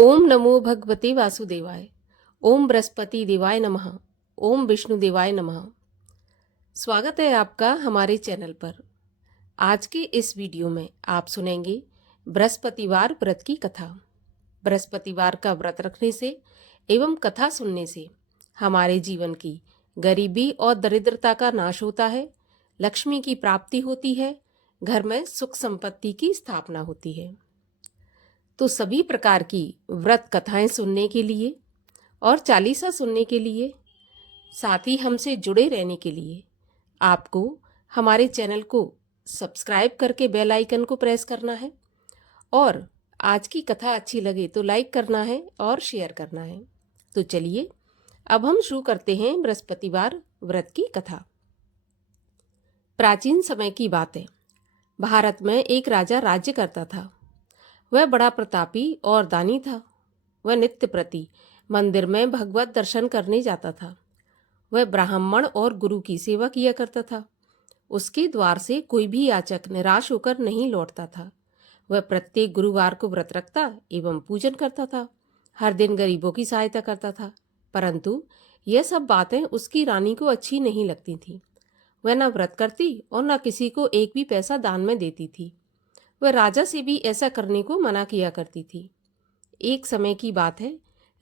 ओम नमो भगवते वासुदेवाय। ओम बृहस्पति देवाय नमः। ओम विष्णु देवाय नमः। स्वागत है आपका हमारे चैनल पर। आज के इस वीडियो में आप सुनेंगे बृहस्पतिवार व्रत की कथा। बृहस्पतिवार का व्रत रखने से एवं कथा सुनने से हमारे जीवन की गरीबी और दरिद्रता का नाश होता है, लक्ष्मी की प्राप्ति होती है, घर में सुख संपत्ति की स्थापना होती है। तो सभी प्रकार की व्रत कथाएं सुनने के लिए और चालीसा सुनने के लिए, साथ ही हमसे जुड़े रहने के लिए आपको हमारे चैनल को सब्सक्राइब करके बेल आइकन को प्रेस करना है और आज की कथा अच्छी लगे तो लाइक करना है और शेयर करना है। तो चलिए अब हम शुरू करते हैं बृहस्पतिवार व्रत की कथा। प्राचीन समय की बात है। भारत में एक राजा राज्य करता था। वह बड़ा प्रतापी और दानी था। वह नित्य प्रति मंदिर में भगवत दर्शन करने जाता था। वह ब्राह्मण और गुरु की सेवा किया करता था। उसके द्वार से कोई भी याचक निराश होकर नहीं लौटता था। वह प्रत्येक गुरुवार को व्रत रखता एवं पूजन करता था। हर दिन गरीबों की सहायता करता था। परंतु यह सब बातें उसकी रानी को अच्छी नहीं लगती थीं। वह न व्रत करती और न किसी को एक भी पैसा दान में देती थी। वह राजा से भी ऐसा करने को मना किया करती थी। एक समय की बात है,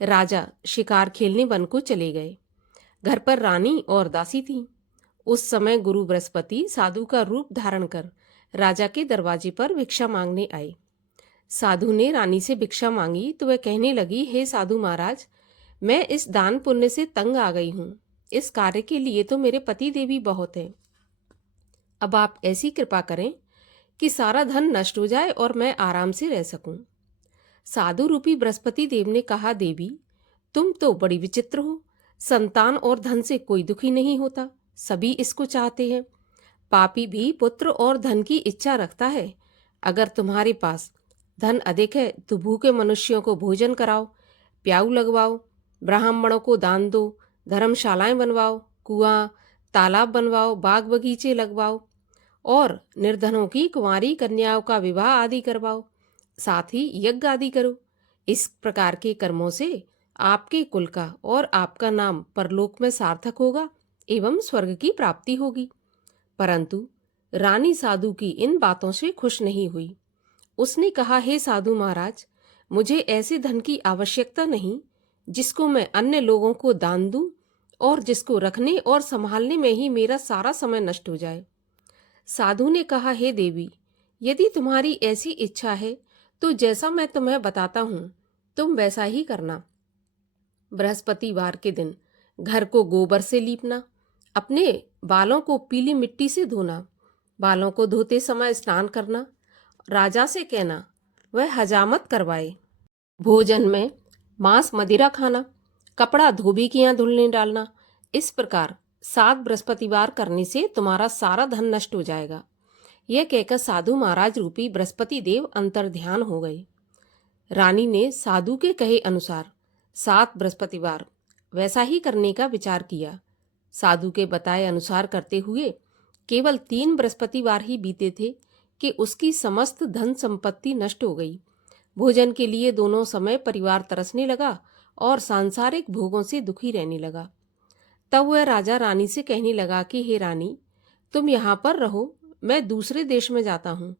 राजा शिकार खेलने वन को चले गए। घर पर रानी और दासी थीं। उस समय गुरु बृहस्पति साधु का रूप धारण कर राजा के दरवाजे पर भिक्षा मांगने आए। साधु ने रानी से भिक्षा मांगी तो वह कहने लगी, हे साधु महाराज, मैं इस दान पुण्य से तंग आ गई हूँ। इस कार्य के लिए तो मेरे पति देवी बहुत हैं। अब आप ऐसी कृपा करें कि सारा धन नष्ट हो जाए और मैं आराम से रह सकूं। साधु रूपी बृहस्पति देव ने कहा, देवी तुम तो बड़ी विचित्र हो। संतान और धन से कोई दुखी नहीं होता, सभी इसको चाहते हैं। पापी भी पुत्र और धन की इच्छा रखता है। अगर तुम्हारे पास धन अधिक है तो भूखे मनुष्यों को भोजन कराओ, प्याऊ लगवाओ, ब्राह्मणों को दान दो, धर्मशालाएं बनवाओ, कुआं तालाब बनवाओ, बाग बगीचे लगवाओ और निर्धनों की कुंवारी कन्याओं का विवाह आदि करवाओ। साथ ही यज्ञ आदि करो। इस प्रकार के कर्मों से आपके कुल का और आपका नाम परलोक में सार्थक होगा एवं स्वर्ग की प्राप्ति होगी। परंतु रानी साधु की इन बातों से खुश नहीं हुई। उसने कहा, हे साधु महाराज, मुझे ऐसे धन की आवश्यकता नहीं जिसको मैं अन्य लोगों को दान दूं और जिसको रखने और संभालने में ही मेरा सारा समय नष्ट हो जाए। साधु ने कहा, हे देवी, यदि तुम्हारी ऐसी इच्छा है तो जैसा मैं तुम्हें बताता हूँ तुम वैसा ही करना। बृहस्पतिवार के दिन घर को गोबर से लीपना, अपने बालों को पीली मिट्टी से धोना, बालों को धोते समय स्नान करना, राजा से कहना वह हजामत करवाए, भोजन में मांस मदिरा खाना, कपड़ा धोबी के यहाँ धुलने डालना। इस प्रकार 7 बृहस्पतिवार करने से तुम्हारा सारा धन नष्ट हो जाएगा। यह कहकर साधु महाराज रूपी बृहस्पति देव अंतर्ध्यान हो गए। रानी ने साधु के कहे अनुसार 7 बृहस्पतिवार वैसा ही करने का विचार किया। साधु के बताए अनुसार करते हुए केवल 3 बृहस्पतिवार ही बीते थे कि उसकी समस्त धन संपत्ति नष्ट हो गई। भोजन के लिए दोनों समय परिवार तरसने लगा और सांसारिक भोगों से दुखी रहने लगा। तब वह राजा रानी से कहने लगा कि हे रानी, तुम यहाँ पर रहो, मैं दूसरे देश में जाता हूँ,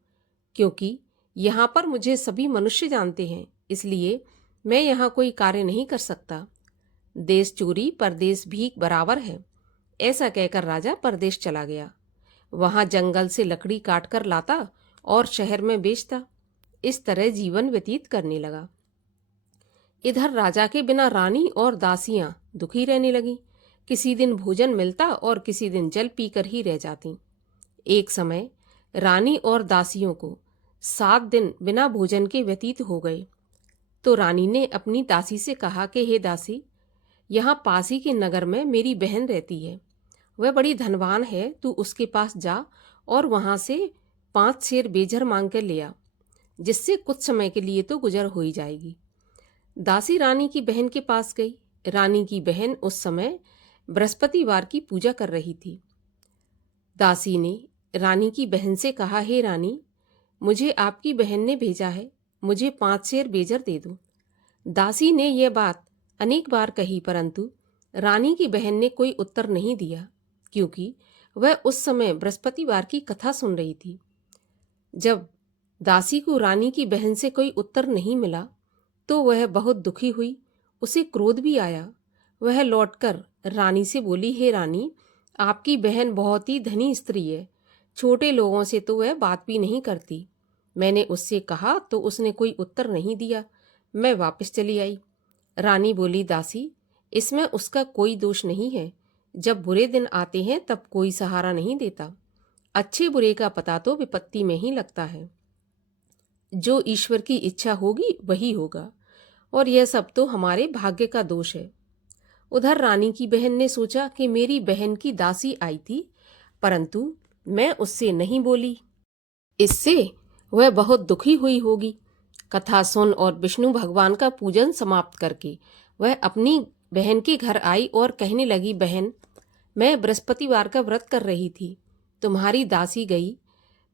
क्योंकि यहाँ पर मुझे सभी मनुष्य जानते हैं, इसलिए मैं यहाँ कोई कार्य नहीं कर सकता। देश चोरी परदेश भीख बराबर है। ऐसा कहकर राजा परदेश चला गया। वहाँ जंगल से लकड़ी काट कर लाता और शहर में बेचता। इस तरह जीवन व्यतीत करने लगा। इधर राजा के बिना रानी और दासियां दुखी रहने लगी। किसी दिन भोजन मिलता और किसी दिन जल पीकर ही रह जाती। एक समय रानी और दासियों को 7 दिन बिना भोजन के व्यतीत हो गए। तो रानी ने अपनी दासी से कहा कि हे दासी, यहाँ पास ही के नगर में मेरी बहन रहती है। वह बड़ी धनवान है, तू उसके पास जा और वहां से 5 शेर बेजर मांग कर ले आ, जिससे कुछ समय के लिए तो गुजर हो ही जाएगी। दासी रानी की बहन के पास गई। रानी की बहन उस समय बृहस्पतिवार की पूजा कर रही थी। दासी ने रानी की बहन से कहा, हे रानी, मुझे आपकी बहन ने भेजा है, मुझे 5 शेर बेजर दे दो। दासी ने यह बात अनेक बार कही, परंतु रानी की बहन ने कोई उत्तर नहीं दिया, क्योंकि वह उस समय बृहस्पतिवार की कथा सुन रही थी। जब दासी को रानी की बहन से कोई उत्तर नहीं मिला तो वह बहुत दुखी हुई। उसे क्रोध भी आया। वह लौटकर रानी से बोली, हे रानी, आपकी बहन बहुत ही धनी स्त्री है। छोटे लोगों से तो वह बात भी नहीं करती। मैंने उससे कहा तो उसने कोई उत्तर नहीं दिया। मैं वापस चली आई। रानी बोली, दासी, इसमें उसका कोई दोष नहीं है। जब बुरे दिन आते हैं तब कोई सहारा नहीं देता। अच्छे बुरे का पता तो विपत्ति में ही लगता है। जो ईश्वर की इच्छा होगी वही होगा, और यह सब तो हमारे भाग्य का दोष है। उधर रानी की बहन ने सोचा कि मेरी बहन की दासी आई थी, परंतु मैं उससे नहीं बोली। इससे वह बहुत दुखी हुई होगी। कथा सुन और विष्णु भगवान का पूजन समाप्त करके वह अपनी बहन के घर आई और कहने लगी, बहन, मैं बृहस्पतिवार का व्रत कर रही थी। तुम्हारी दासी गई,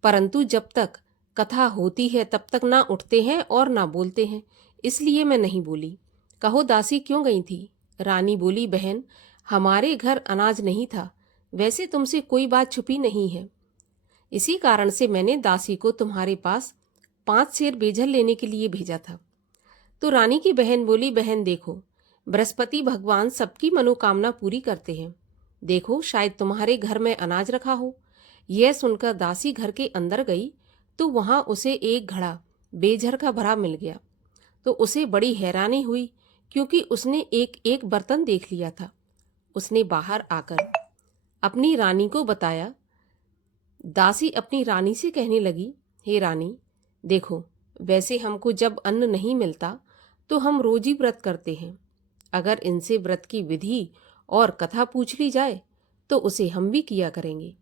परंतु जब तक कथा होती है तब तक ना उठते हैं और ना बोलते हैं, इसलिए मैं नहीं बोली। कहो दासी क्यों गई थी? रानी बोली, बहन, हमारे घर अनाज नहीं था। वैसे तुमसे कोई बात छुपी नहीं है। इसी कारण से मैंने दासी को तुम्हारे पास 5 सेर बेजल लेने के लिए भेजा था। तो रानी की बहन बोली, बहन देखो, बृहस्पति भगवान सबकी मनोकामना पूरी करते हैं। देखो, शायद तुम्हारे घर में अनाज रखा हो। यह सुनकर दासी घर के अंदर गई तो वहां उसे एक घड़ा बेझर का भरा मिल गया। तो उसे बड़ी हैरानी हुई, क्योंकि उसने एक एक बर्तन देख लिया था। उसने बाहर आकर अपनी रानी को बताया। दासी अपनी रानी से कहने लगी, हे रानी, देखो, वैसे हमको जब अन्न नहीं मिलता तो हम रोज ही व्रत करते हैं। अगर इनसे व्रत की विधि और कथा पूछ ली जाए तो उसे हम भी किया करेंगे।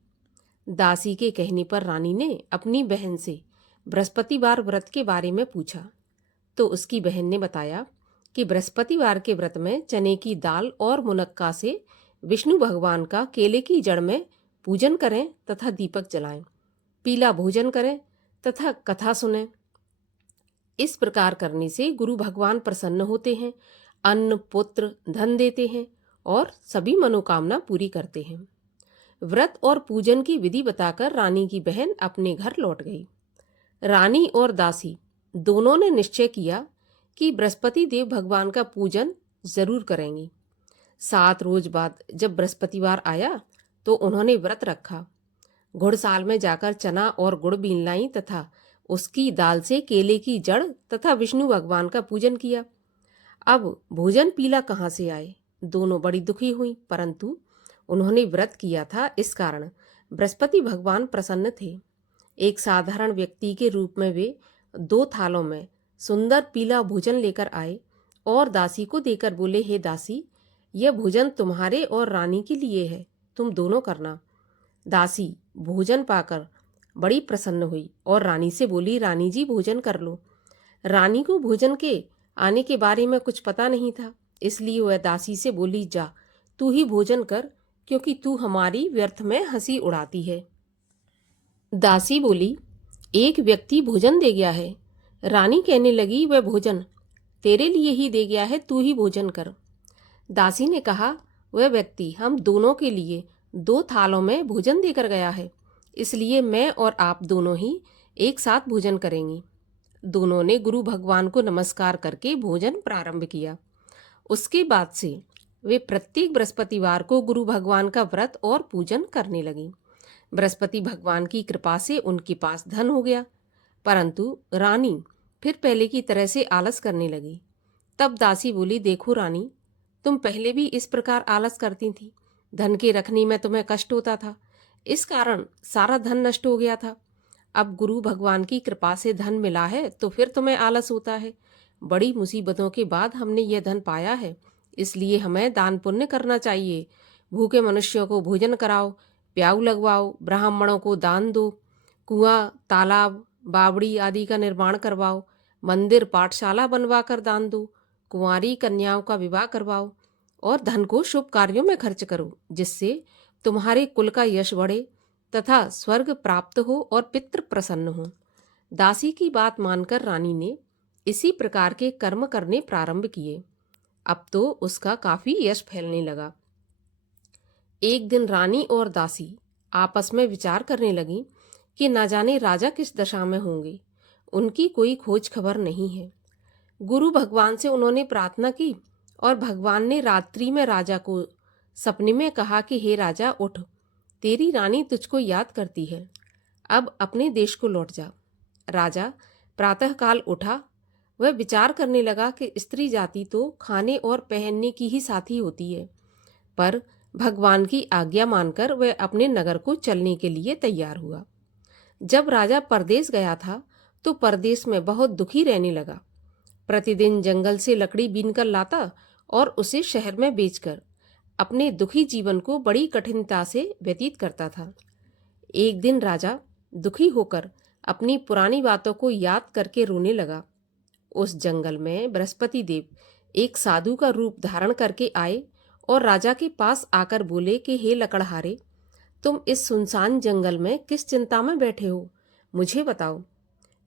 दासी के कहने पर रानी ने अपनी बहन से बृहस्पतिवार व्रत के बारे में पूछा। तो उसकी बहन ने बताया कि बृहस्पतिवार के व्रत में चने की दाल और मुनक्का से विष्णु भगवान का केले की जड़ में पूजन करें तथा दीपक जलाएं, पीला भोजन करें तथा कथा सुनें। इस प्रकार करने से गुरु भगवान प्रसन्न होते हैं, अन्न, पुत्र, धन देते हैं और सभी मनोकामना पूरी करते हैं। व्रत और पूजन की विधि बताकर रानी की बहन अपने घर लौट गई। रानी और दासी दोनों ने निश्चय किया कि बृहस्पति देव भगवान का पूजन जरूर करेंगी। 7 रोज बाद जब बृहस्पतिवार आया तो उन्होंने व्रत रखा। घुड़साल में जाकर चना और गुड़ बीन लाई तथा उसकी दाल से केले की जड़ तथा विष्णु भगवान का पूजन किया। अब भोजन पीला कहाँ से आए? दोनों बड़ी दुखी हुई, परंतु उन्होंने व्रत किया था, इस कारण बृहस्पति भगवान प्रसन्न थे। एक साधारण व्यक्ति के रूप में वे 2 थालों में सुंदर पीला भोजन लेकर आए और दासी को देकर बोले, हे दासी, यह भोजन तुम्हारे और रानी के लिए है, तुम दोनों करना। दासी भोजन पाकर बड़ी प्रसन्न हुई और रानी से बोली, रानी जी, भोजन कर लो। रानी को भोजन के आने के बारे में कुछ पता नहीं था, इसलिए वह दासी से बोली, जा तू ही भोजन कर, क्योंकि तू हमारी व्यर्थ में हंसी उड़ाती है। दासी बोली, एक व्यक्ति भोजन दे गया है। रानी कहने लगी, वह भोजन तेरे लिए ही दे गया है, तू ही भोजन कर। दासी ने कहा, वह व्यक्ति हम दोनों के लिए 2 थालों में भोजन देकर गया है, इसलिए मैं और आप दोनों ही एक साथ भोजन करेंगी। दोनों ने गुरु भगवान को नमस्कार करके भोजन प्रारंभ किया। उसके बाद से वे प्रत्येक बृहस्पतिवार को गुरु भगवान का व्रत और पूजन करने लगी। बृहस्पति भगवान की कृपा से उनके पास धन हो गया, परंतु रानी फिर पहले की तरह से आलस करने लगी। तब दासी बोली, देखो रानी, तुम पहले भी इस प्रकार आलस करती थी। धन के रखने में तुम्हें कष्ट होता था, इस कारण सारा धन नष्ट हो गया था। अब गुरु भगवान की कृपा से धन मिला है तो फिर तुम्हें आलस होता है। बड़ी मुसीबतों के बाद हमने यह धन पाया है, इसलिए हमें दान पुण्य करना चाहिए। भूखे मनुष्यों को भोजन कराओ, प्याऊ लगवाओ, ब्राह्मणों को दान दो, कुआं, तालाब, बावड़ी आदि का निर्माण करवाओ, मंदिर, पाठशाला बनवा कर दान दो, कुंवारी कन्याओं का विवाह करवाओ और धन को शुभ कार्यों में खर्च करो, जिससे तुम्हारे कुल का यश बढ़े तथा स्वर्ग प्राप्त हो और पितृ प्रसन्न हो। दासी की बात मानकर रानी ने इसी प्रकार के कर्म करने प्रारंभ किए। अब तो उसका काफी यश फैलने लगा। एक दिन रानी और दासी आपस में विचार करने लगी कि ना जाने राजा किस दशा में होंगे, उनकी कोई खोज खबर नहीं है। गुरु भगवान से उन्होंने प्रार्थना की और भगवान ने रात्रि में राजा को सपने में कहा कि हे राजा, उठ, तेरी रानी तुझको याद करती है, अब अपने देश को लौट जा। राजा प्रातःकाल उठा। वह विचार करने लगा कि स्त्री जाति तो खाने और पहनने की ही साथी होती है, पर भगवान की आज्ञा मानकर वह अपने नगर को चलने के लिए तैयार हुआ। जब राजा परदेश गया था तो परदेश में बहुत दुखी रहने लगा। प्रतिदिन जंगल से लकड़ी बीनकर लाता और उसे शहर में बेचकर अपने दुखी जीवन को बड़ी कठिनता से व्यतीत करता था। एक दिन राजा दुखी होकर अपनी पुरानी बातों को याद करके रोने लगा। उस जंगल में बृहस्पति देव एक साधु का रूप धारण करके आए और राजा के पास आकर बोले कि हे लकड़हारे, तुम इस सुनसान जंगल में किस चिंता में बैठे हो, मुझे बताओ।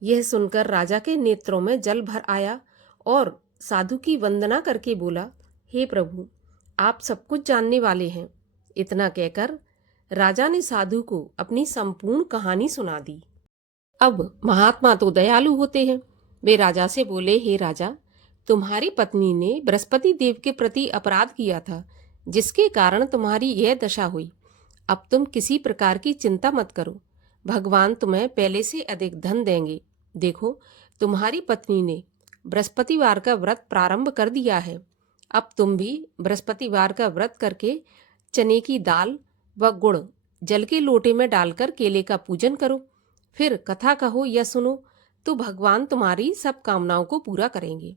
यह सुनकर राजा के नेत्रों में जल भर आया और साधु की वंदना करके बोला, हे प्रभु, आप सब कुछ जानने वाले हैं। इतना कहकर राजा ने साधु को अपनी संपूर्ण कहानी सुना दी। अब महात्मा तो दयालु होते हैं। वे राजा से बोले, हे राजा, तुम्हारी पत्नी ने बृहस्पति देव के प्रति अपराध किया था, जिसके कारण तुम्हारी यह दशा हुई। अब तुम किसी प्रकार की चिंता मत करो, भगवान तुम्हें पहले से अधिक धन देंगे। देखो, तुम्हारी पत्नी ने बृहस्पतिवार का व्रत प्रारंभ कर दिया है। अब तुम भी बृहस्पतिवार का व्रत करके चने की दाल व गुड़ जल के लोटे में डालकर केले का पूजन करो, फिर कथा कहो या सुनो, तो भगवान तुम्हारी सब कामनाओं को पूरा करेंगे।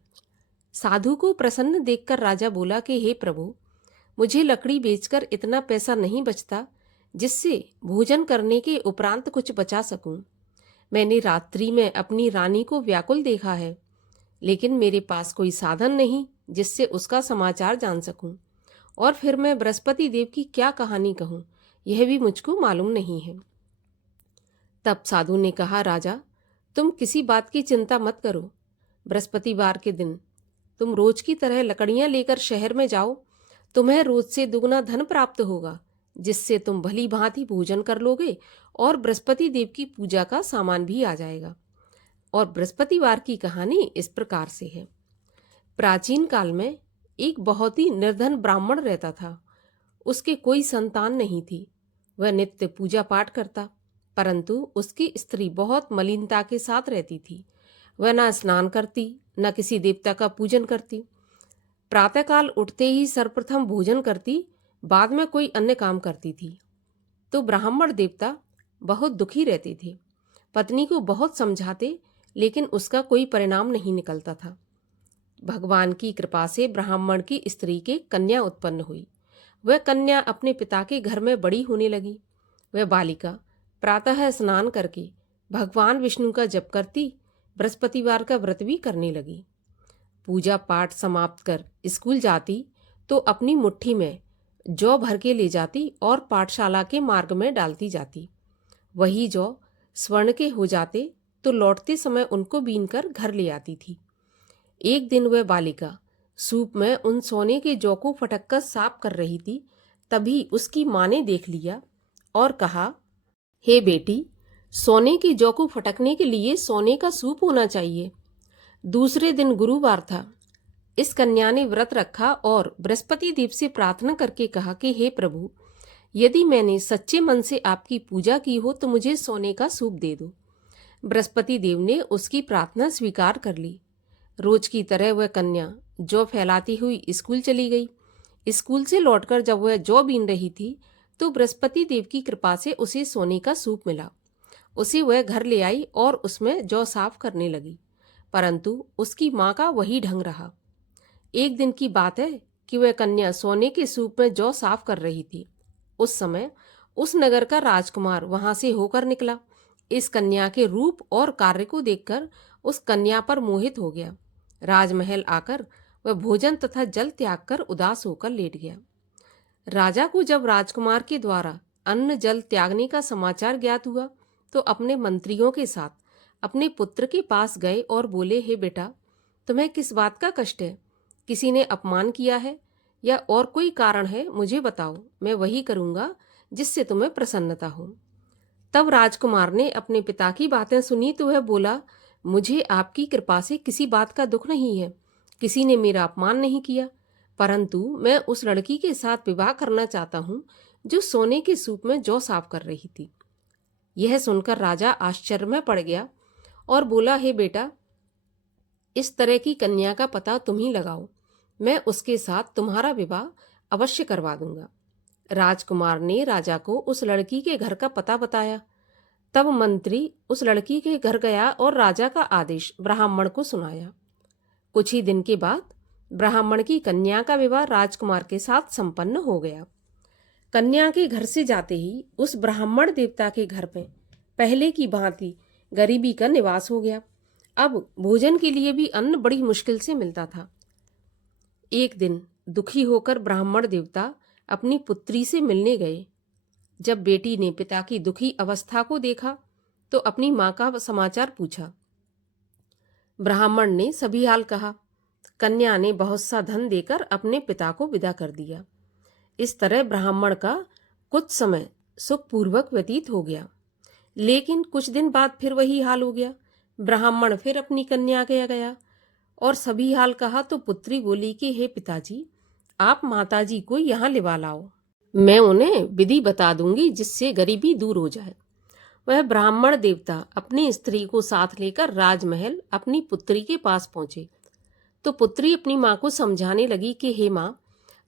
साधु को प्रसन्न देखकर राजा बोला कि हे प्रभु, मुझे लकड़ी बेचकर इतना पैसा नहीं बचता जिससे भोजन करने के उपरांत कुछ बचा सकूं। मैंने रात्रि में अपनी रानी को व्याकुल देखा है, लेकिन मेरे पास कोई साधन नहीं जिससे उसका समाचार जान सकूं, और फिर मैं बृहस्पति देव की क्या कहानी कहूं, यह भी मुझको मालूम नहीं है। तब साधु ने कहा, राजा, तुम किसी बात की चिंता मत करो। बृहस्पतिवार के दिन तुम रोज की तरह लकड़ियां लेकर शहर में जाओ। तुम्हें रोज से दुगना धन प्राप्त होगा, जिससे तुम भली भांति भोजन कर लोगे और बृहस्पति देव की पूजा का सामान भी आ जाएगा। और बृहस्पतिवार की कहानी इस प्रकार से है। प्राचीन काल में एक बहुत ही निर्धन ब्राह्मण रहता था। उसके कोई संतान नहीं थी। वह नित्य पूजा पाठ करता, परंतु उसकी स्त्री बहुत मलिनता के साथ रहती थी। वह न स्नान करती, न किसी देवता का पूजन करती। प्रातःकाल उठते ही सर्वप्रथम भोजन करती, बाद में कोई अन्य काम करती थी। तो ब्राह्मण देवता बहुत दुखी रहते थे। पत्नी को बहुत समझाते, लेकिन उसका कोई परिणाम नहीं निकलता था। भगवान की कृपा से ब्राह्मण की स्त्री के कन्या उत्पन्न हुई। वह कन्या अपने पिता के घर में बड़ी होने लगी। वह बालिका प्रातः स्नान करके भगवान विष्णु का जप करती, बृहस्पतिवार का व्रत भी करने लगी। पूजा पाठ समाप्त कर स्कूल जाती तो अपनी मुट्ठी में जौ भर के ले जाती और पाठशाला के मार्ग में डालती जाती। वही जौ स्वर्ण के हो जाते तो लौटते समय उनको बीनकर घर ले आती थी। एक दिन वह बालिका सूप में उन सोने के जौ को फटककर साफ कर रही थी। तभी उसकी माँ ने देख लिया और कहा, हे बेटी, सोने के जौ को फटकने के लिए सोने का सूप होना चाहिए। दूसरे दिन गुरुवार था। इस कन्या ने व्रत रखा और बृहस्पति देव से प्रार्थना करके कहा कि हे प्रभु, यदि मैंने सच्चे मन से आपकी पूजा की हो तो मुझे सोने का सूप दे दो। बृहस्पति देव ने उसकी प्रार्थना स्वीकार कर ली। रोज की तरह वह कन्या जौ फैलाती हुई स्कूल चली गई। स्कूल से लौटकर जब वह जौ बीन रही थी तो बृहस्पति देव की कृपा से उसे सोने का सूप मिला। उसे वह घर ले आई और उसमें जौ साफ करने लगी, परंतु उसकी माँ का वही ढंग रहा। एक दिन की बात है कि वह कन्या सोने के सूप में जौ साफ कर रही थी। उस समय उस नगर का राजकुमार वहां से होकर निकला। इस कन्या के रूप और कार्य को देखकर उस कन्या पर मोहित हो गया। राजमहल आकर वह भोजन तथा जल त्याग कर उदास होकर लेट गया। राजा को जब राजकुमार के द्वारा अन्न जल त्यागने का समाचार ज्ञात हुआ तो अपने मंत्रियों के साथ अपने पुत्र के पास गए और बोले, हे बेटा, तुम्हें किस बात का कष्ट है? किसी ने अपमान किया है या और कोई कारण है? मुझे बताओ, मैं वही करूंगा जिससे तुम्हें प्रसन्नता हो। तब राजकुमार ने अपने पिता की बातें सुनी तो वह बोला, मुझे आपकी कृपा से किसी बात का दुख नहीं है। किसी ने मेरा अपमान नहीं किया, परंतु मैं उस लड़की के साथ विवाह करना चाहता हूँ जो सोने के सूप में जौ साफ कर रही थी। यह सुनकर राजा आश्चर्य में पड़ गया और बोला, हे बेटा, इस तरह की कन्या का पता तुम ही लगाओ, मैं उसके साथ तुम्हारा विवाह अवश्य करवा दूंगा। राजकुमार ने राजा को उस लड़की के घर का पता बताया। तब मंत्री उस लड़की के घर गया और राजा का आदेश ब्राह्मण को सुनाया। कुछ ही दिन के बाद ब्राह्मण की कन्या का विवाह राजकुमार के साथ संपन्न हो गया। कन्या के घर से जाते ही उस ब्राह्मण देवता के घर में पहले की भांति गरीबी का निवास हो गया। अब भोजन के लिए भी अन्न बड़ी मुश्किल से मिलता था। एक दिन दुखी होकर ब्राह्मण देवता अपनी पुत्री से मिलने गए। जब बेटी ने पिता की दुखी अवस्था को देखा तो अपनी माँ का समाचार पूछा। ब्राह्मण ने सभी हाल कहा। कन्या ने बहुत सा धन देकर अपने पिता को विदा कर दिया। इस तरह ब्राह्मण का कुछ समय सुखपूर्वक व्यतीत हो गया। लेकिन कुछ दिन बाद फिर वही हाल हो गया। ब्राह्मण फिर अपनी कन्या के गया और सभी हाल कहा तो पुत्री बोली कि हे पिताजी, आप माताजी को यहाँ लिवा लाओ, मैं उन्हें विधि बता दूंगी जिससे गरीबी दूर हो जाए। वह ब्राह्मण देवता अपनी स्त्री को साथ लेकर राजमहल अपनी पुत्री के पास पहुंचे तो पुत्री अपनी माँ को समझाने लगी कि हे माँ,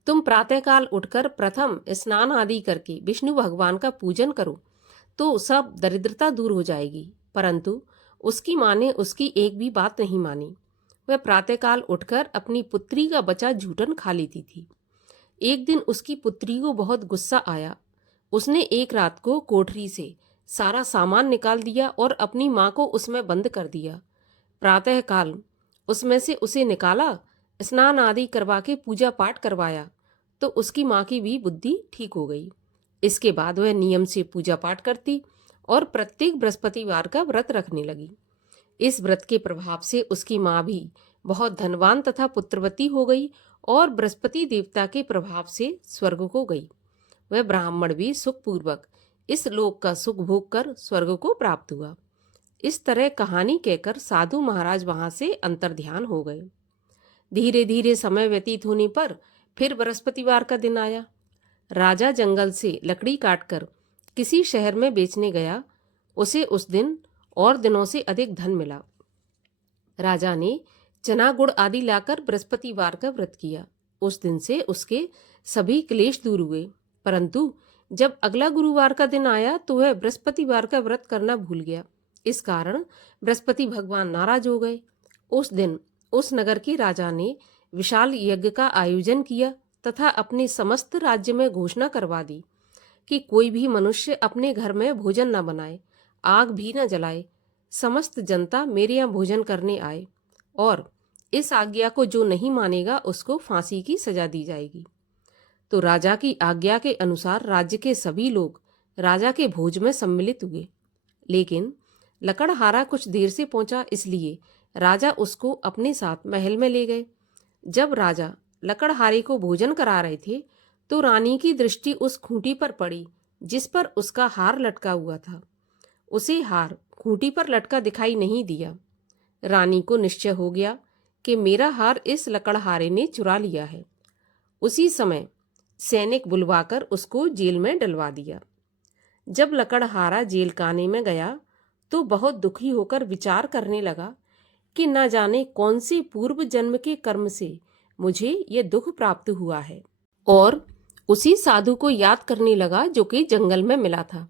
तुम प्रातःकाल उठकर प्रथम स्नान आदि करके विष्णु भगवान का पूजन करो तो सब दरिद्रता दूर हो जाएगी। परंतु उसकी माँ ने उसकी एक भी बात नहीं मानी। वह प्रातःकाल उठकर अपनी पुत्री का बचा झूठन खा लेती थी। एक दिन उसकी पुत्री को बहुत गुस्सा आया। उसने एक रात को कोठरी से सारा सामान निकाल दिया और अपनी माँ को उसमें बंद कर दिया। प्रातःकाल उसमें से उसे निकाला, स्नान आदि करवा के पूजा पाठ करवाया तो उसकी माँ की भी बुद्धि ठीक हो गई। इसके बाद वह नियम से पूजा पाठ करती और प्रत्येक बृहस्पतिवार का व्रत रखने लगी। इस व्रत के प्रभाव से उसकी माँ भी बहुत धनवान तथा पुत्रवती हो गई और बृहस्पति देवता के प्रभाव से स्वर्ग को गई। वह ब्राह्मण भी सुखपूर्वक इस लोक का सुख भोग कर स्वर्ग को प्राप्त हुआ। इस तरह कहानी कहकर साधु महाराज वहां से अंतर्ध्यान हो गए। धीरे धीरे समय व्यतीत होने पर फिर बृहस्पतिवार का दिन आया। राजा जंगल से लकड़ी काटकर किसी शहर में बेचने गया। उसे उस दिन और दिनों से अधिक धन मिला। राजा ने चना गुड़ आदि लाकर बृहस्पतिवार का व्रत किया। उस दिन से उसके सभी क्लेश दूर हुए। परंतु जब अगला गुरुवार का दिन आया तो वह बृहस्पतिवार का व्रत करना भूल गया। इस कारण बृहस्पति भगवान नाराज हो गए। उस दिन उस नगर के राजा ने विशाल यज्ञ का आयोजन किया तथा अपने समस्त राज्य में घोषणा करवा दी कि कोई भी मनुष्य अपने घर में भोजन न बनाए, आग भी न जलाए। समस्त जनता मेरे यहाँ भोजन करने आए और इस आज्ञा को जो नहीं मानेगा उसको फांसी की सजा दी जाएगी। तो राजा की आज्ञा के अनुसार राज्य के सभी लोग राजा के भोज में सम्मिलित हुए। लेकिन लकड़हारा कुछ देर से पहुंचा, इसलिए राजा उसको अपने साथ महल में ले गए। जब राजा लकड़हारे को भोजन करा रहे थे तो रानी की दृष्टि उस खूंटी पर पड़ी जिस पर उसका हार लटका हुआ था। उसे हार खूंटी पर लटका दिखाई नहीं दिया। रानी को निश्चय हो गया कि मेरा हार इस लकड़हारे ने चुरा लिया है। उसी समय सैनिक बुलवाकर उसको जेल में डलवा दिया। जब लकड़हारा जेल खाने में गया तो बहुत दुखी होकर विचार करने लगा कि न जाने कौन से पूर्व जन्म के कर्म से मुझे ये दुख प्राप्त हुआ है, और उसी साधु को याद करने लगा जो कि जंगल में मिला था।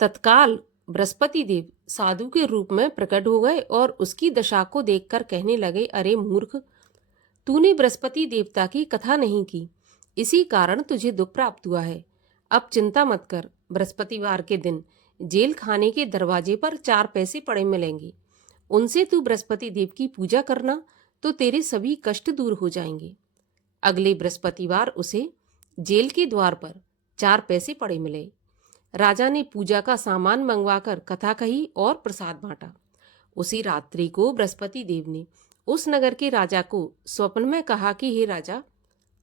तत्काल बृहस्पति देव साधु के रूप में प्रकट हो गए और उसकी दशा को देखकर कहने लगे, अरे मूर्ख, तूने बृहस्पति देवता की कथा नहीं की, इसी कारण तुझे दुख प्राप्त हुआ है। अब चिंता मत कर, बृहस्पतिवार के दिन जेल खाने के दरवाजे पर 4 पैसे पड़े मिलेंगे, उनसे तू बृहस्पति देव की पूजा करना तो तेरे सभी कष्ट दूर हो जाएंगे। अगले बृहस्पतिवार उसे जेल के द्वार पर 4 पैसे पड़े मिले। राजा ने पूजा का सामान मंगवाकर कथा कही और प्रसाद बांटा। उसी रात्रि को बृहस्पति देव ने उस नगर के राजा को स्वप्न में कहा कि हे राजा,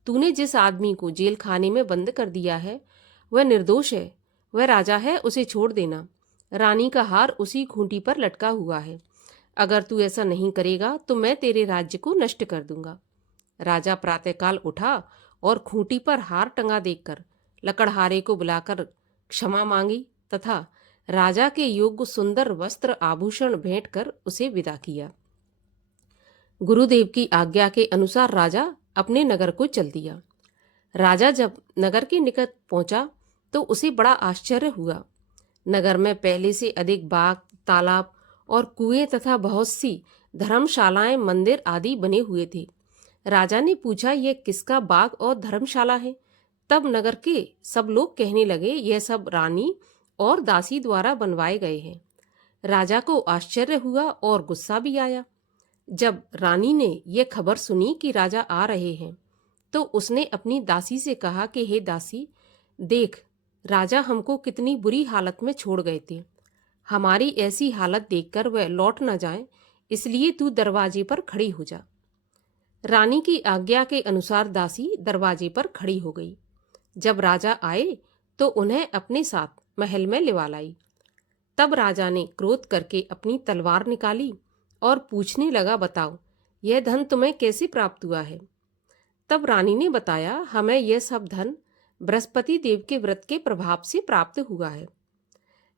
तूने जिस आदमी को जेल खाने में बंद कर दिया है वह निर्दोष है, वह राजा है, उसे छोड़ देना। रानी का हार उसी खूंटी पर लटका हुआ है। अगर तू ऐसा नहीं करेगा तो मैं तेरे राज्य को नष्ट कर दूंगा। राजा प्रातःकाल उठा और खूंटी पर हार टंगा देखकर लकड़हारे को बुलाकर क्षमा मांगी तथा राजा के योग्य सुंदर वस्त्र आभूषण भेंट कर उसे विदा किया। गुरुदेव की आज्ञा के अनुसार राजा अपने नगर को चल दिया। राजा जब नगर के निकट पहुंचा तो उसे बड़ा आश्चर्य हुआ। नगर में पहले से अधिक बाग, तालाब और कुएं तथा बहुत सी धर्मशालाएं, मंदिर आदि बने हुए थे। राजा ने पूछा, यह किसका बाग और धर्मशाला है? तब नगर के सब लोग कहने लगे, यह सब रानी और दासी द्वारा बनवाए गए हैं। राजा को आश्चर्य हुआ और गुस्सा भी आया। जब रानी ने यह खबर सुनी कि राजा आ रहे हैं तो उसने अपनी दासी से कहा कि हे दासी, देख, राजा हमको कितनी बुरी हालत में छोड़ गए थे। हमारी ऐसी हालत देखकर वह लौट न जाए, इसलिए तू दरवाजे पर खड़ी हो जा। रानी की आज्ञा के अनुसार दासी दरवाजे पर खड़ी हो गई। जब राजा आए तो उन्हें अपने साथ महल में लिवा लाई। तब राजा ने क्रोध करके अपनी तलवार निकाली और पूछने लगा, बताओ, यह धन तुम्हें कैसे प्राप्त हुआ है? तब रानी ने बताया, हमें यह सब धन बृहस्पति देव के व्रत के प्रभाव से प्राप्त हुआ है।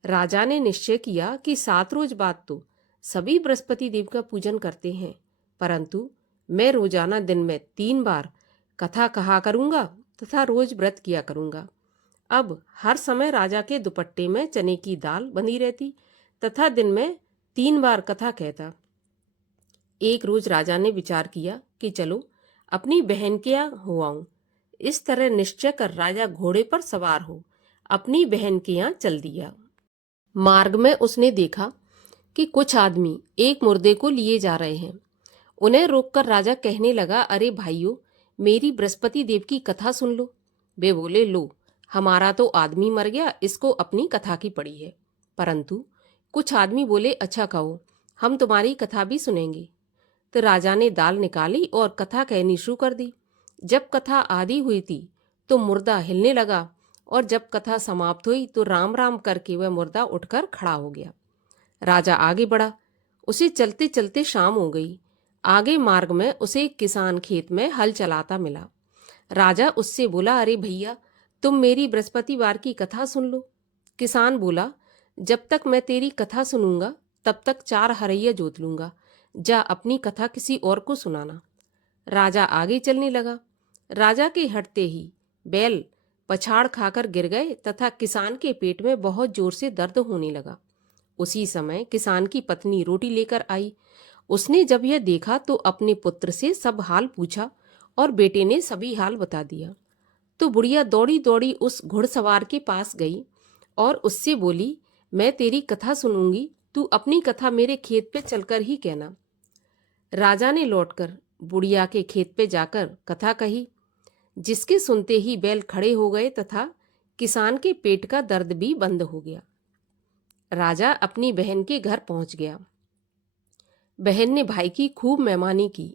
राजा ने निश्चय किया कि 7 रोज बाद तो सभी बृहस्पति देव का पूजन करते हैं, परंतु मैं रोजाना दिन में 3 बार कथा कहा करूंगा तथा रोज व्रत किया करूंगा। अब हर समय राजा के दुपट्टे में चने की दाल बंधी रहती तथा दिन में 3 बार कथा कहता। एक रोज राजा ने विचार किया कि चलो अपनी बहन के यहाँ हो आऊं। इस तरह निश्चय कर राजा घोड़े पर सवार हो अपनी बहन के यहाँ चल दिया। मार्ग में उसने देखा कि कुछ आदमी एक मुर्दे को लिए जा रहे हैं। उन्हें रोककर राजा कहने लगा, अरे भाइयों, मेरी बृहस्पति देव की कथा सुन लो। वे बोले, लो, हमारा तो आदमी मर गया, इसको अपनी कथा की पड़ी है। परंतु कुछ आदमी बोले, अच्छा कहो, हम तुम्हारी कथा भी सुनेंगे। तो राजा ने दाल निकाली और कथा कहनी शुरू कर दी। जब कथा आधी हुई थी तो मुर्दा हिलने लगा और जब कथा समाप्त हुई तो राम राम करके वह मुर्दा उठकर खड़ा हो गया। राजा आगे बढ़ा। उसे चलते चलते शाम हो गई। आगे मार्ग में उसे एक किसान खेत में हल चलाता मिला। राजा उससे बोला, अरे भैया, तुम मेरी बृहस्पतिवार की कथा सुन लो। किसान बोला, जब तक मैं तेरी कथा सुनूंगा तब तक 4 हरैया जोत लूंगा। जा अपनी कथा किसी और को सुनाना। राजा आगे चलने लगा। राजा के हटते ही बैल पछाड़ खाकर गिर गए तथा किसान के पेट में बहुत जोर से दर्द होने लगा। उसी समय किसान की पत्नी रोटी लेकर आई। उसने जब यह देखा तो अपने पुत्र से सब हाल पूछा और बेटे ने सभी हाल बता दिया। तो बुढ़िया दौड़ी दौड़ी उस घुड़सवार के पास गई और उससे बोली, मैं तेरी कथा सुनूंगी, तू अपनी कथा मेरे खेत पे चलकर ही कहना। राजा ने लौटकर बुढ़िया के खेत पे जाकर कथा कही, जिसके सुनते ही बैल खड़े हो गए तथा किसान के पेट का दर्द भी बंद हो गया। राजा अपनी बहन के घर पहुंच गया। बहन ने भाई की खूब मेहमानी की।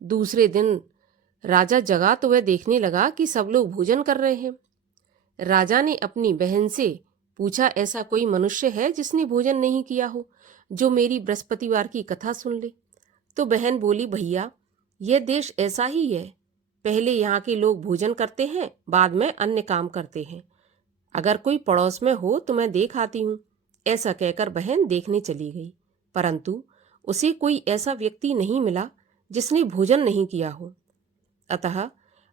दूसरे दिन राजा जगा तो वह देखने लगा कि सब लोग भोजन कर रहे हैं। राजा ने अपनी बहन से पूछा, ऐसा कोई मनुष्य है जिसने भोजन नहीं किया हो, जो मेरी बृहस्पतिवार की कथा सुन ले? तो बहन बोली, भैया, यह देश ऐसा ही है। पहले यहाँ के लोग भोजन करते हैं, बाद में अन्य काम करते हैं। अगर कोई पड़ोस में हो तो मैं देख आती हूँ। ऐसा कहकर बहन देखने चली गई, परंतु उसे कोई ऐसा व्यक्ति नहीं मिला जिसने भोजन नहीं किया हो। अतः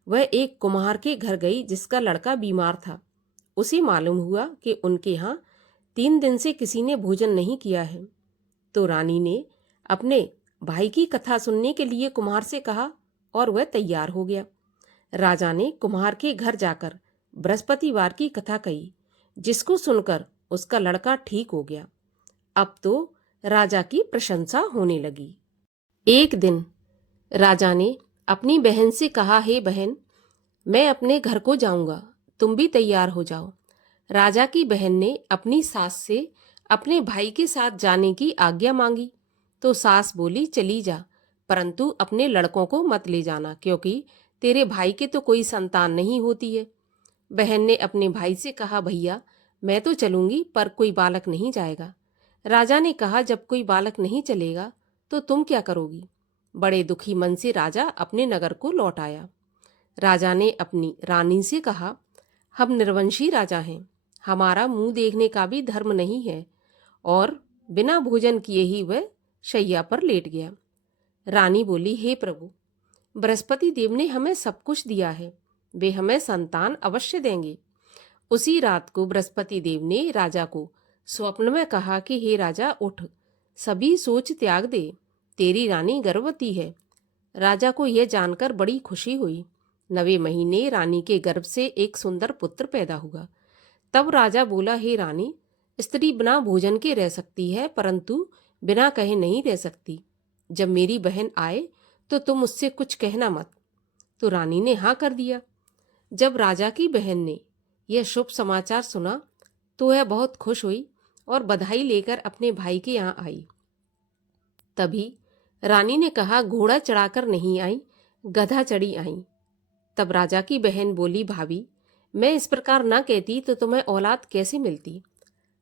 वह एक कुम्हार के घर गई जिसका लड़का बीमार था। उसे मालूम हुआ कि उनके यहाँ 3 दिन से किसी ने भोजन नहीं किया है। तो रानी ने अपने भाई की कथा सुनने के लिए कुम्हार से कहा और वह तैयार हो गया। राजा ने कुम्हार के घर जाकर बृहस्पतिवार की कथा कही, जिसको सुनकर उसका लड़का ठीक हो गया। अब तो राजा की प्रशंसा होने लगी। एक दिन राजा ने अपनी बहन से कहा, हे बहन, मैं अपने घर को जाऊंगा, तुम भी तैयार हो जाओ। राजा की बहन ने अपनी सास से अपने भाई के साथ जाने की आज्ञा मांगी। तो सास बोली, चली जा, परंतु अपने लड़कों को मत ले जाना, क्योंकि तेरे भाई के तो कोई संतान नहीं होती है। बहन ने अपने भाई से कहा, भैया मैं तो चलूंगी, पर कोई बालक नहीं जाएगा। राजा ने कहा, जब कोई बालक नहीं चलेगा तो तुम क्या करोगी? बड़े दुखी मन से राजा अपने नगर को लौट आया। राजा ने अपनी रानी से कहा, हम निर्वंशी राजा हैं, हमारा मुंह देखने का भी धर्म नहीं है। और बिना भोजन किए ही वह शैया पर लेट गया। रानी बोली, हे प्रभु, बृहस्पति देव ने हमें सब कुछ दिया है, वे हमें संतान अवश्य देंगे। उसी रात को बृहस्पति देव ने राजा को स्वप्न में कहा कि हे राजा, उठ, सभी सोच त्याग दे, तेरी रानी गर्भवती है। राजा को यह जानकर बड़ी खुशी हुई। 9वें महीने रानी के गर्भ से एक सुंदर पुत्र पैदा हुआ। तब राजा बोला, हे रानी, स्त्री बिना भोजन के रह सकती है, परंतु बिना कहे नहीं रह सकती। जब मेरी बहन आए तो तुम उससे कुछ कहना मत। तो रानी ने हाँ कर दिया। जब राजा की बहन ने यह शुभ समाचार सुना तो वह बहुत खुश हुई और बधाई लेकर अपने भाई के यहाँ आई। तभी रानी ने कहा, घोड़ा चढ़ाकर नहीं आई, गधा चढ़ी आई। तब राजा की बहन बोली, भाभी, मैं इस प्रकार ना कहती तो तुम्हें औलाद कैसे मिलती?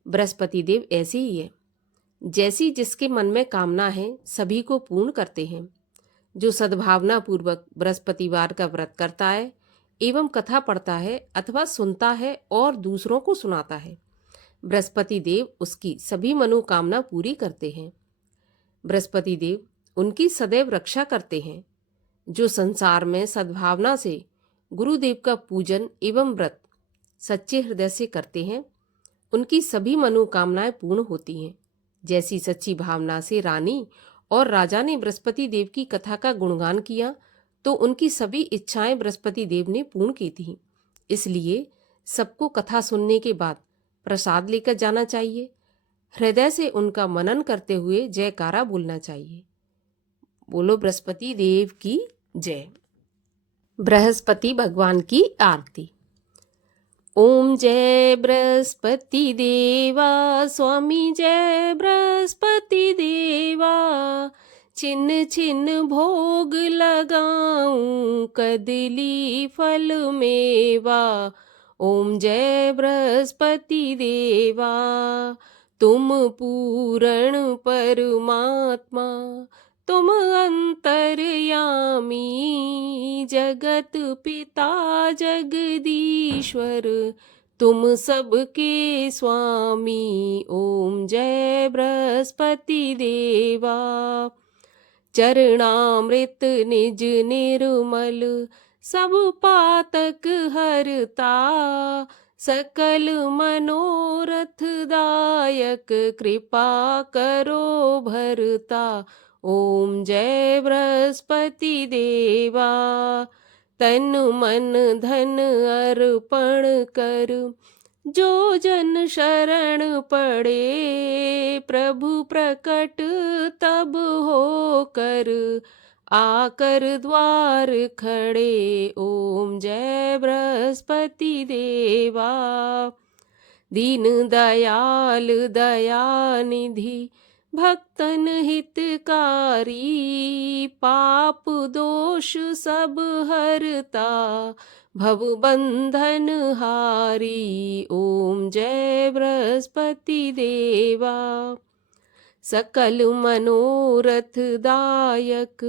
बृहस्पति देव ऐसे ही है, जैसी जिसके मन में कामना है सभी को पूर्ण करते हैं। जो सद्भावना पूर्वक बृहस्पतिवार का व्रत करता है एवं कथा पढ़ता है अथवा सुनता है और दूसरों को सुनाता है, बृहस्पति देव उसकी सभी मनोकामना पूरी करते हैं। बृहस्पति देव उनकी सदैव रक्षा करते हैं। जो संसार में सद्भावना से गुरुदेव का पूजन एवं व्रत सच्चे हृदय से करते हैं, उनकी सभी मनोकामनाएं पूर्ण होती हैं। जैसी सच्ची भावना से रानी और राजा ने बृहस्पति देव की कथा का गुणगान किया तो उनकी सभी इच्छाएं बृहस्पति देव ने पूर्ण की थीं। इसलिए सबको कथा सुनने के बाद प्रसाद लेकर जाना चाहिए। हृदय से उनका मनन करते हुए जयकारा बोलना चाहिए। बोलो बृहस्पति देव की जय। बृहस्पति भगवान की आरती। ओम जय बृहस्पति देवा, स्वामी जय बृहस्पति देवा। छिन छिन भोग लगाऊं, कदली फल मेवा। ओम जय बृहस्पति देवा। तुम पूर्ण परमात्मा, तुम अंतर्यामी, जगत पिता जगदीश्वर, तुम सबके स्वामी। ओम जय बृहस्पति देवा। चरणामृत निज निर्मल, सब पातक हरता। सकल मनोरथ दायक, कृपा करो भरता। ओम जय बृहस्पति देवा। तन मन धन अर्पण कर, जो जन शरण पड़े। प्रभु प्रकट तब हो कर, आकर द्वार खड़े। ओम जय बृहस्पति देवा। दीन दयाल दयानिधि, भक्तन हितकारी। पाप दोष सब हरता, भव बंधन हारी। ओम जय बृहस्पति देवा। सकल मनोरथ दायक,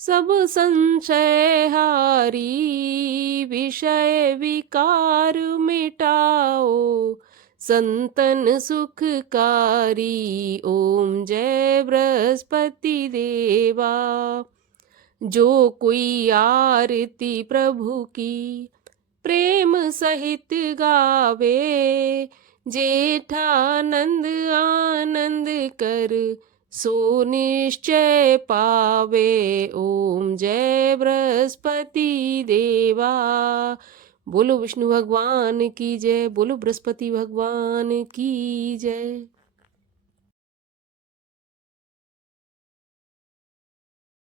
सब संशय हारी। विषय विकार मिटाओ, संतन सुखकारी। ओम जय बृहस्पति देवा। जो कोई आरती प्रभु की, प्रेम सहित गावे। जेठानंद आनंद कर, सो निश्चय पावे। ओम जय बृहस्पति देवा। बोलो विष्णु भगवान की जय, बोलो बृहस्पति भगवान की जय।